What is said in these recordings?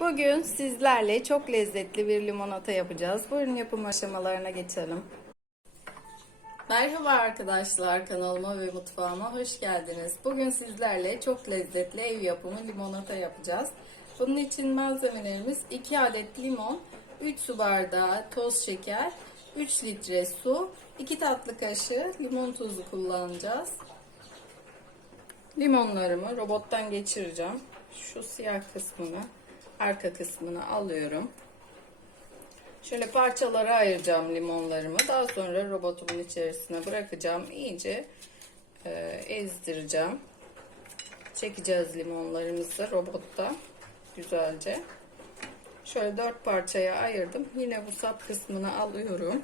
Bugün sizlerle çok lezzetli bir limonata yapacağız. Buyurun yapım aşamalarına geçelim. Merhaba arkadaşlar kanalıma ve mutfağıma hoş geldiniz. Bugün sizlerle çok lezzetli ev yapımı limonata yapacağız. Bunun için malzemelerimiz 2 adet limon, 3 su bardağı toz şeker, 3 litre su, 2 tatlı kaşığı limon tuzu kullanacağız. Limonlarımı robottan geçireceğim. Şu siyah kısmını, arka kısmını alıyorum. Şöyle parçalara ayıracağım limonlarımı. Daha sonra robotumun içerisine bırakacağım. İyice e, ezdireceğim. Çekeceğiz limonlarımızı robotta güzelce. Şöyle dört parçaya ayırdım. Yine bu sap kısmını alıyorum.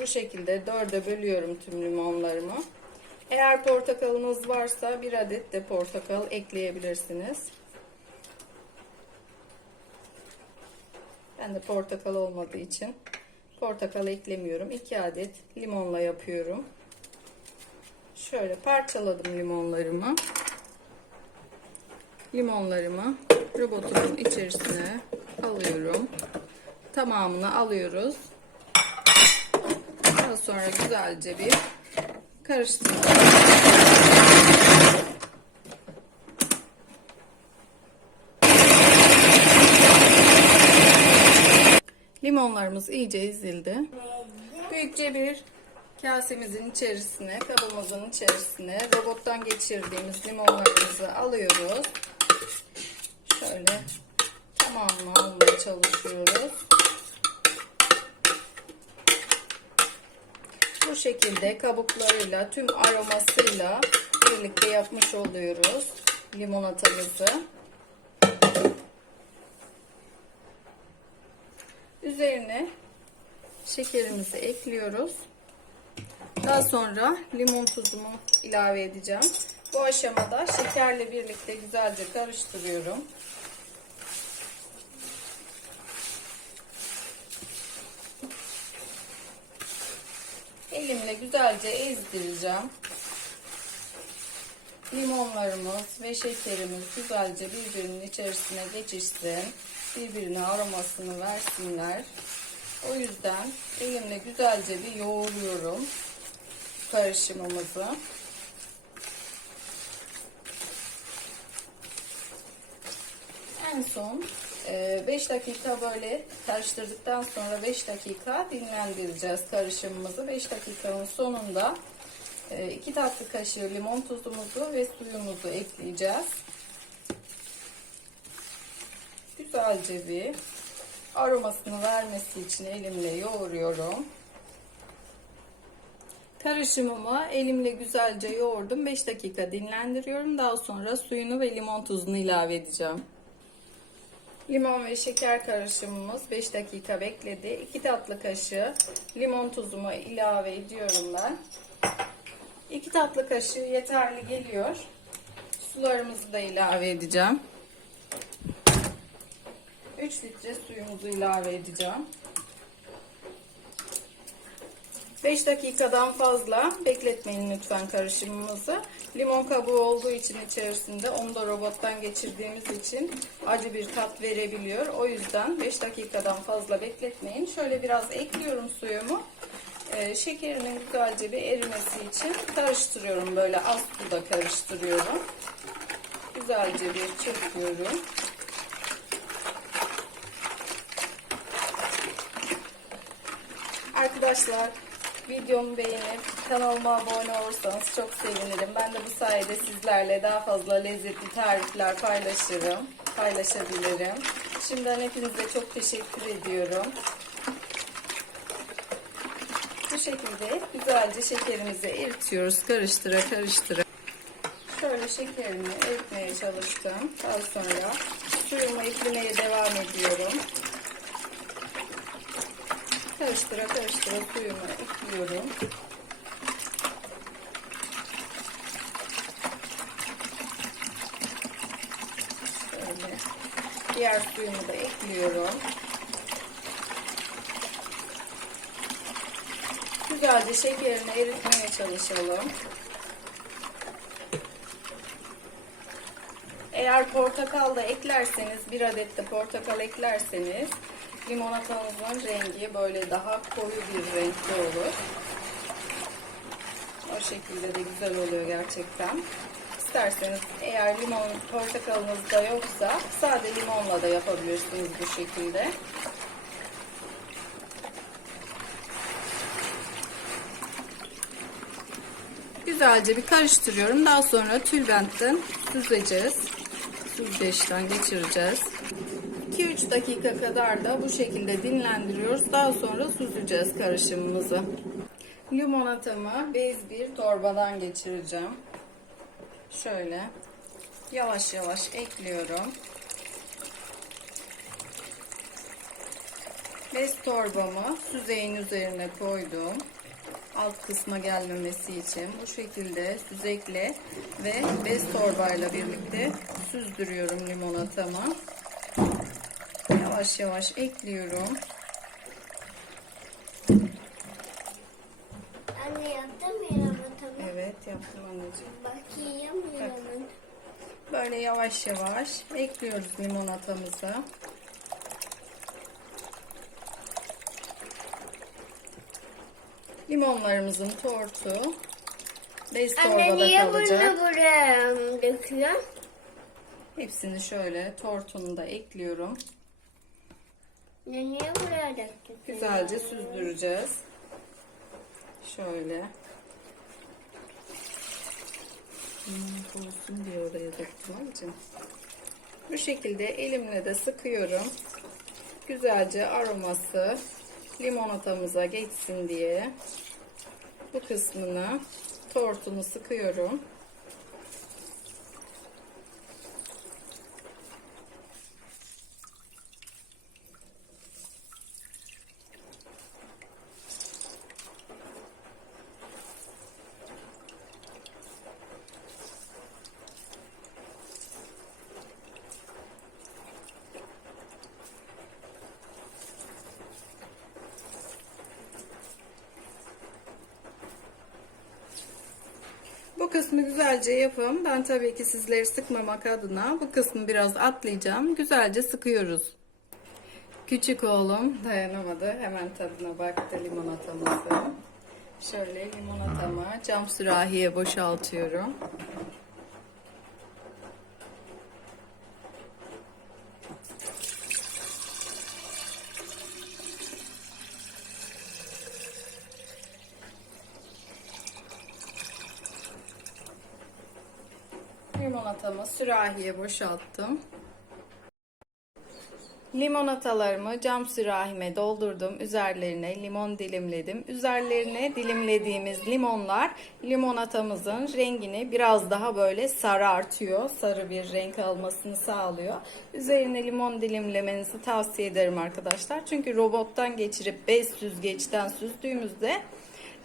Bu şekilde dörde bölüyorum tüm limonlarımı. Eğer portakalınız varsa bir adet de portakal ekleyebilirsiniz. Ben de portakal olmadığı için portakal eklemiyorum. 2 adet limonla yapıyorum. Şöyle parçaladım limonlarımı. Limonlarımı robotumun içerisine alıyorum. Tamamını alıyoruz. Daha sonra güzelce bir karıştırıyorum. Limonlarımız iyice ezildi. Büyükçe bir kasemizin içerisine, kabımızın içerisine robottan geçirdiğimiz limonlarımızı alıyoruz. Şöyle tamamını almaya çalışıyoruz. Bu şekilde kabuklarıyla, tüm aromasıyla birlikte yapmış oluyoruz limonatamızı. Üzerine şekerimizi ekliyoruz. Daha sonra limon tuzumu ilave edeceğim. Bu aşamada şekerle birlikte güzelce karıştırıyorum. Elimle güzelce ezdireceğim. Limonlarımız ve şekerimiz güzelce birbirinin içerisine geçişsin. Birbirine aromasını versinler. O yüzden elimle güzelce bir yoğuruyorum karışımımızı. En son 5 dakika böyle karıştırdıktan sonra 5 dakika dinlendireceğiz karışımımızı. 5 dakikanın sonunda 2 tatlı kaşığı limon tuzumuzu ve suyumuzu ekleyeceğiz. Güzelce bir aromasını vermesi için elimle yoğuruyorum. Karışımımı elimle güzelce yoğurdum. 5 dakika dinlendiriyorum. Daha sonra suyunu ve limon tuzunu ilave edeceğim. Limon ve şeker karışımımız 5 dakika bekledi. 2 tatlı kaşığı limon tuzumu ilave ediyorum ben. 2 tatlı kaşığı yeterli geliyor. Sularımızı da ilave edeceğim. 3 litre suyumuzu ilave edeceğim. 5 dakikadan fazla bekletmeyin lütfen karışımımızı. Limon kabuğu olduğu için içerisinde onu da robottan geçirdiğimiz için acı bir tat verebiliyor. O yüzden 5 dakikadan fazla bekletmeyin. Şöyle biraz ekliyorum suyumu. Ee, şekerinin güzelce bir erimesi için karıştırıyorum. Böyle az suda karıştırıyorum. Güzelce bir çırpıyorum. Arkadaşlar videomu beğenip kanalıma abone olursanız çok sevinirim. Ben de bu sayede sizlerle daha fazla lezzetli tarifler paylaşırım, paylaşabilirim. Şimdiden hepinize çok teşekkür ediyorum. Bu şekilde güzelce şekerimizi eritiyoruz. Karıştıra karıştıra. Şöyle şekerimi eritmeye çalıştım. Daha sonra suyumu eklemeye devam ediyorum. Karıştıra karıştıra suyumu ekliyorum. Şöyle diğer suyumu da ekliyorum. Güzelce şekerini eritmeye çalışalım. Eğer portakal da eklerseniz, bir adet de portakal eklerseniz limonatanızın rengi böyle daha koyu bir renkte olur. O şekilde de güzel oluyor gerçekten. İsterseniz eğer limon portakalınız da yoksa sade limonla da yapabilirsiniz bu şekilde. Güzelce bir karıştırıyorum. Daha sonra tülbentten süzeceğiz. Süzgeçten geçireceğiz. 2-3 dakika kadar da bu şekilde dinlendiriyoruz. Daha sonra süzeceğiz karışımımızı. Limonatamı bez bir torbadan geçireceğim. Şöyle yavaş yavaş ekliyorum. Bez torbamı süzeyin üzerine koydum. Alt kısma gelmemesi için bu şekilde süzekle ve bez torbayla birlikte süzdürüyorum limonatamı. Yavaş yavaş ekliyorum. Anne yaptın mı yarabatamı? Evet yaptım anneciğim. Bakayım yarabatamı. Böyle yavaş yavaş ekliyoruz limonatamızı. Limonlarımızın tortu bez Anne torbada niye kalacak. bunu buraya döküyorsun? Hepsini şöyle tortunu da ekliyorum. Ne niye? Güzelce süzdüreceğiz. Şöyle. Hmm, kurusun diye oraya döktüm anneciğim. Bu şekilde elimle de sıkıyorum. Güzelce aroması limonatamıza geçsin diye bu kısmını tortunu sıkıyorum. Kısmı güzelce yapın. Ben tabii ki sizleri sıkmamak adına bu kısmı biraz atlayacağım. Güzelce sıkıyoruz. Küçük oğlum dayanamadı. Hemen tadına baktı limonatamızı. Şöyle limonatamı cam sürahiye boşaltıyorum. Limonatamı sürahiye boşalttım. Limonatalarımı cam sürahime doldurdum. Üzerlerine limon dilimledim. Üzerlerine dilimlediğimiz limonlar limonatamızın rengini biraz daha böyle sarartıyor. Sarı bir renk almasını sağlıyor. Üzerine limon dilimlemenizi tavsiye ederim arkadaşlar. Çünkü robottan geçirip bez süzgeçten süzdüğümüzde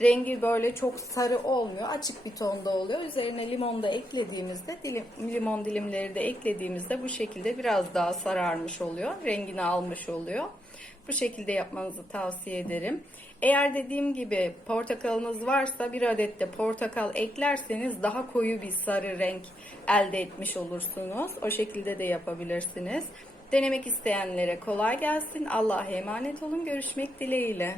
rengi böyle çok sarı olmuyor. Açık bir tonda oluyor. Üzerine limon da eklediğimizde dilim, limon dilimleri de eklediğimizde bu şekilde biraz daha sararmış oluyor. Rengini almış oluyor. Bu şekilde yapmanızı tavsiye ederim. Eğer dediğim gibi portakalınız varsa bir adet de portakal eklerseniz daha koyu bir sarı renk elde etmiş olursunuz. O şekilde de yapabilirsiniz. Denemek isteyenlere kolay gelsin. Allah'a emanet olun. Görüşmek dileğiyle.